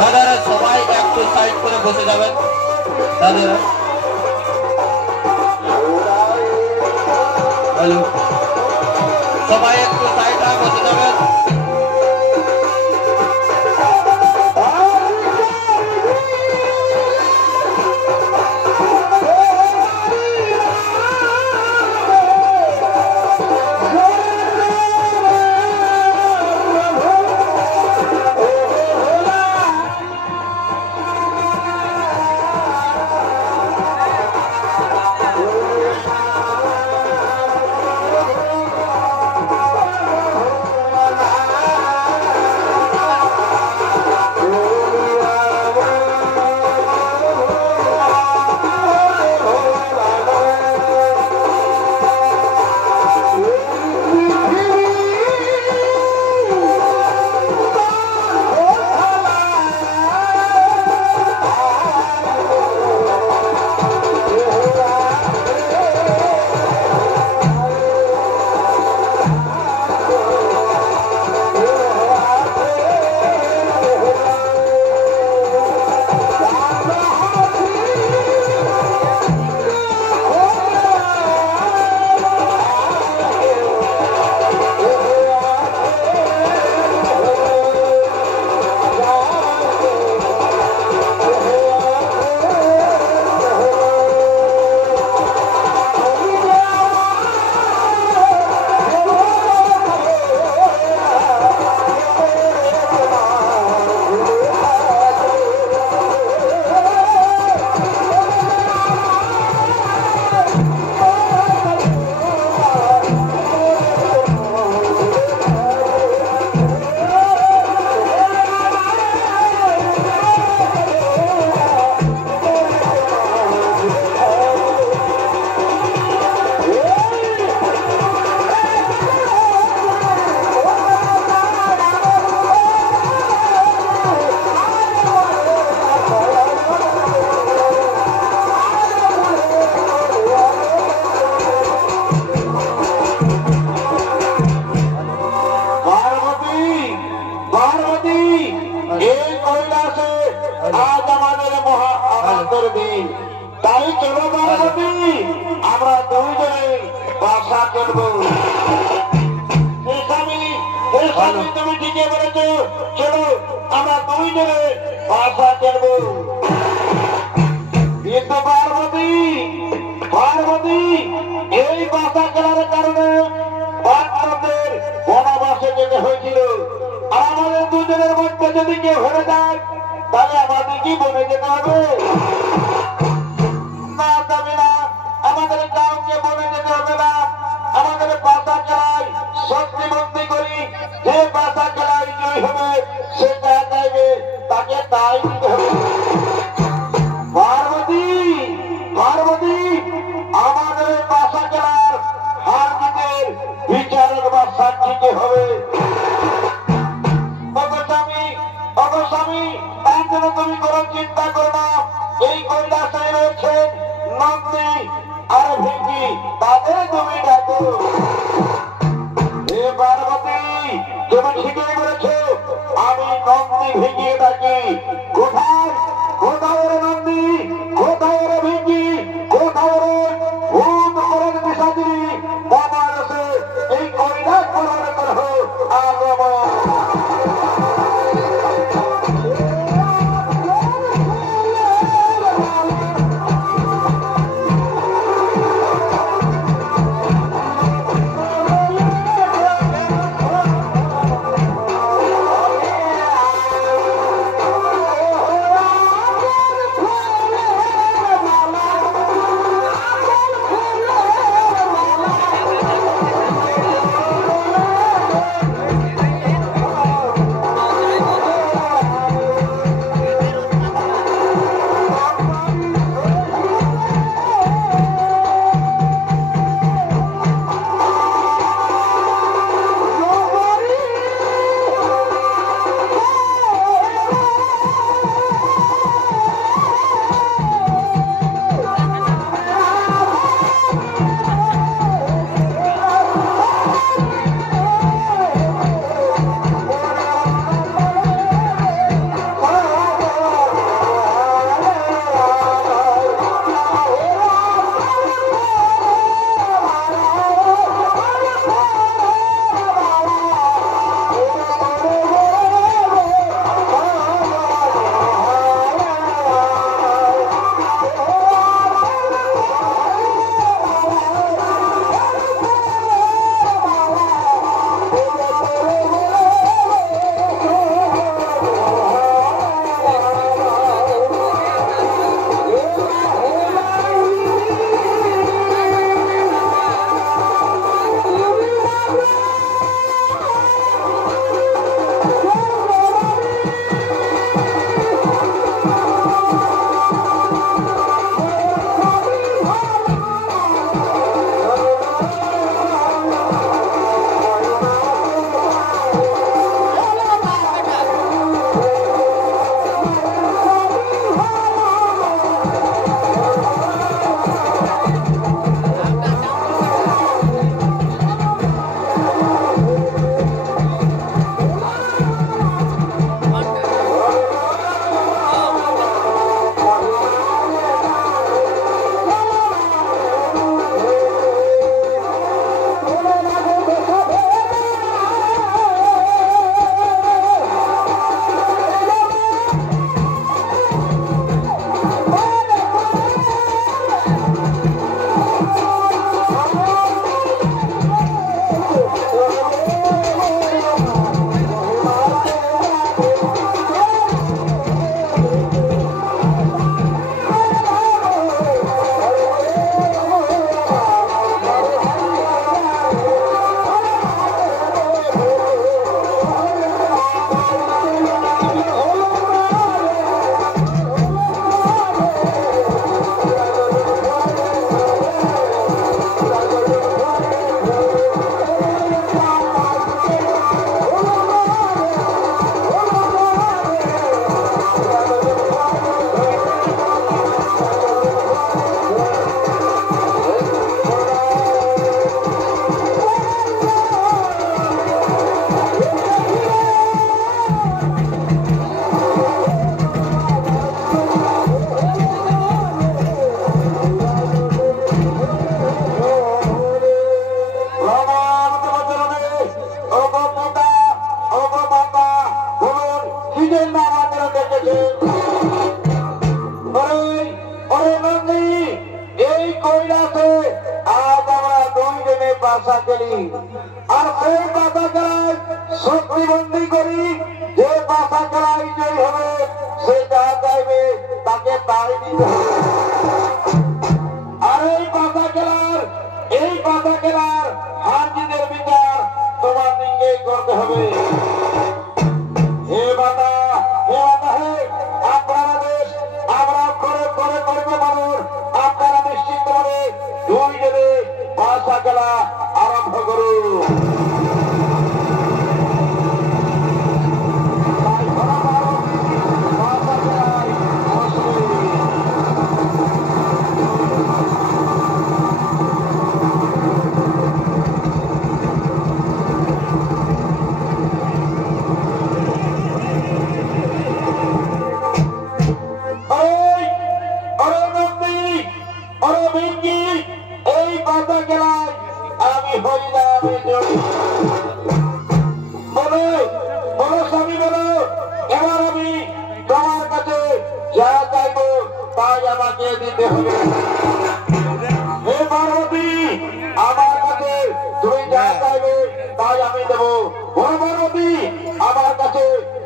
দাদারা সবাই একটু সাইড করে বসে যাবেন। দাদারা সবাই একটু সাইড হয়ে বসে যাবেন। তাই চলো পার্বতী আমরা দুইজনে বাসা করবো। তুমি ঠিকই বলেছ, চলো আমরা দুইজনে বাসা করবো। কিন্তু পার্বতী পার্বতী এই বাসা করার কারণে বাচ্চাদের বনবাসে যেতে হয়েছিল। আর আমাদের দুজনের মধ্যে যদি কেউ হয়ে যায় তাহলে আমাদের কি বনে যেতে হবে? না যাবে না, আমাদের কাউকে বনে যেতে হবে না। আমাদের বাসা খেলায় শক্তি বন্দি করি, যে বাসা খেলায় জয় হবে সে যা চাইবে তাকে তাই দিতে হবে। পার্বতী পার্বতী আমাদের বাসা খেলার হার জিতের বিচারক বা সাক্ষীকে হবে। তার জন্য তুমি কোনো চিন্তা করো না। এই কৈলাসে রয়েছে নন্দী আর ভিঙ্গি, তাদের তুমি ডাকো। হে পার্বতী তুমি ঠিকই বলেছো, আমি নন্দী ভিঙ্গি ডাকি। কোথায় কোথায় রে নন্দী, কোথায় রে ভিঙ্গি, কোথায় রে ভূত করেন বিষাদী বাবারসে এই কৈলাস পর্বতে করো আগমন। পাশা খেলি আর সেই পাশা খেলায় শক্তিবন্দী করি। যে পাশা খেলায় জয়ী হবে সে যা চাইবে তাকে তাই দিতে হবে। আর এই পাশা খেলার হার জিতের বিচার তোমার দিকেই করতে হবে। হে বাবা হে আপনারা দেশ আমরা করে করে করতে পারুন। আপনারা নিশ্চিত করে দুই জনে পাশা খেলা আরম্ভ করুন।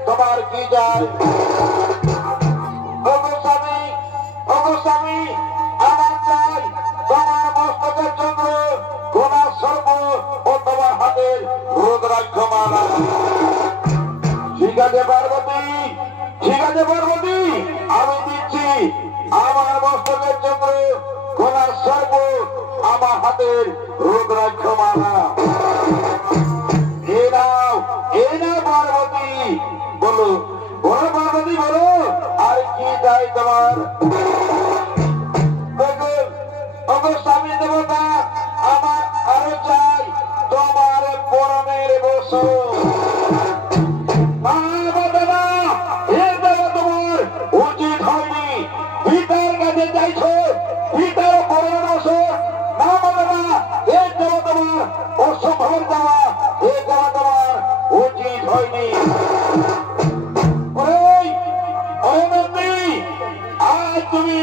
তোমার কি যায় অবস্বামী আমার চাই তোমার মস্তকের চন্দ্র তোমার সর্ব ও তোমার হাতের রুদ্রাক্ষ মালা। ঠিক আছে পার্বতী আমি দিচ্ছি আমার মস্তকের চন্দ্র তোমার সর্ব আমার হাতের রুদ্রাক্ষ মালা। এই নাও পার্বতী বলো পার্বতী বলো আর কি চাই তোমার? স্বামী দেবতা আমার আরো চাই তোমার পরমের বসন। তোমার উচিত হয়নি পিতার কাছে চাইছো পিতার পরমের বসন না বাবা এ দেব তোমার অসম্ভব দেওয়া এ দেওয়া তোমার উচিত হয়নি। আজ তুমি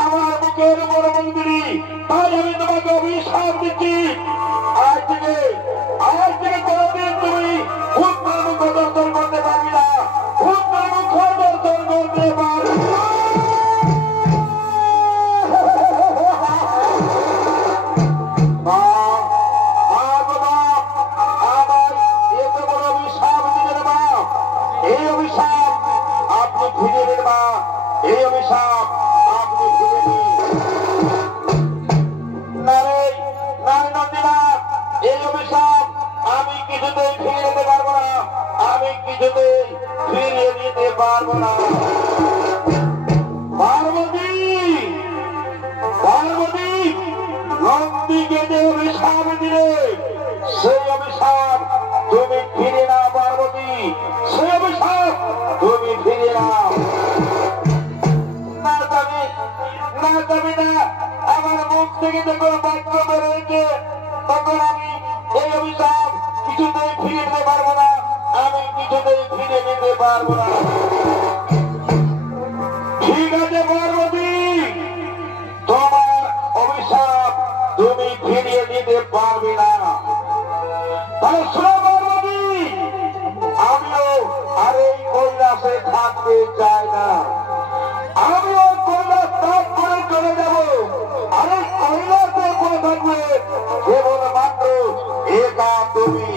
আমার বুকের বড় মন্দিরী তাই আমি তোমাকে অভিশাপ দিচ্ছি। আজ থেকে কোনদিন তুমি পুত্রের মুখ দর্শন করতে পারবি না। পুত্রের মুখ দর্শন করতে পারবি না। এই অভিশাপ আপনি ফিরে নিন মা। এই অভিশাপ আপনি ফিরে নিন। এই অভিশাপ আমি কিছুতেই ফিরিয়ে নিতে পারবো না। আমি কিছুতেই ফিরিয়ে নিতে পারবো না। পার্বতী নন্দীকে যে অভিশাপ দিলে সেই অভিশাপ তুমি ফিরে না। পার্বতী সেই অভিশাপ তুমি ফিরে নাও। আমার মুখ থেকে যখন বাক্য বেরোয়েছে তখন আমি এই অভিশাপ কিছুতেই ফিরে নিতে পারবো না। আমি কিছুতেই ফিরে নিতে পারবো না। ঠিক আছে পার্বতী তোমার অভিশাপ তুমি ফিরিয়ে নিতে পারবে না। তাহলে শোনো পার্বতী আমিও আর এই কৈলাসে থাকতে চাই না। আমিও কৈলাস ত্যাগ করে চলে যাব। আর এই কৈলাসে করে থাকবে কেবলমাত্র একা তুমি।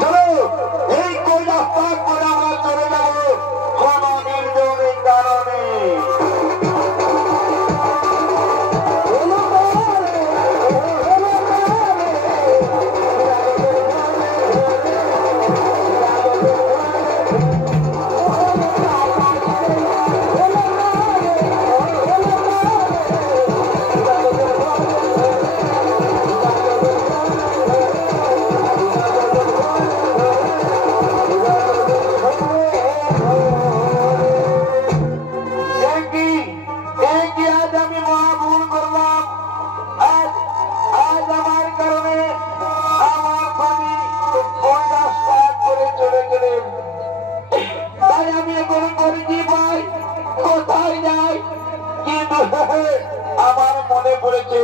চলো এই কৈলাস ত্যাগ করে আমরা চলে যাব কোনো নির্জনের কারণে। কিন্তু আমার মনে পড়েছে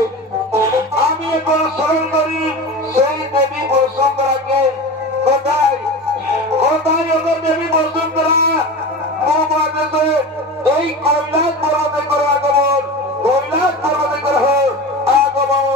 আমি এখন স্মরণ করি সেই দেবী বসুন্ধরাকে। কোথায় কোথায় ওদের দেবী বসুন্ধরা? মহাদেশে এই কৈলাস পর্বতে করে আগমন, কৈলাস পর্বতে করে আগমন।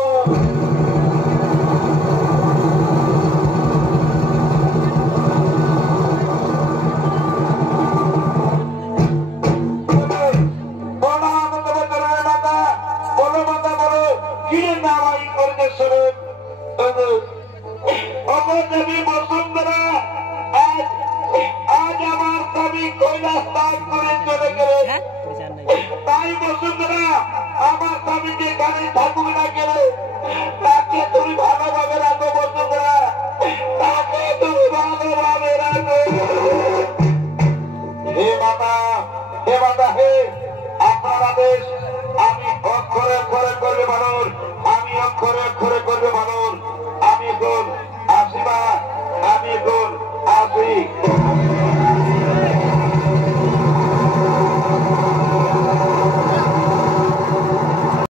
দেবী বসুন্ধরা আজ আমার স্বামী কৈলাস ত্যাগ করে চলে গেলেন। তাই বসুন্ধরা আমার স্বামীকে গাড়ি থাকুক না গেলে তাকে তুমি ভালোভাবে রাখো বসুন্ধরা, তাকে তুমি ভালোভাবে রাখো। হে মাতা হে আপনার আদেশ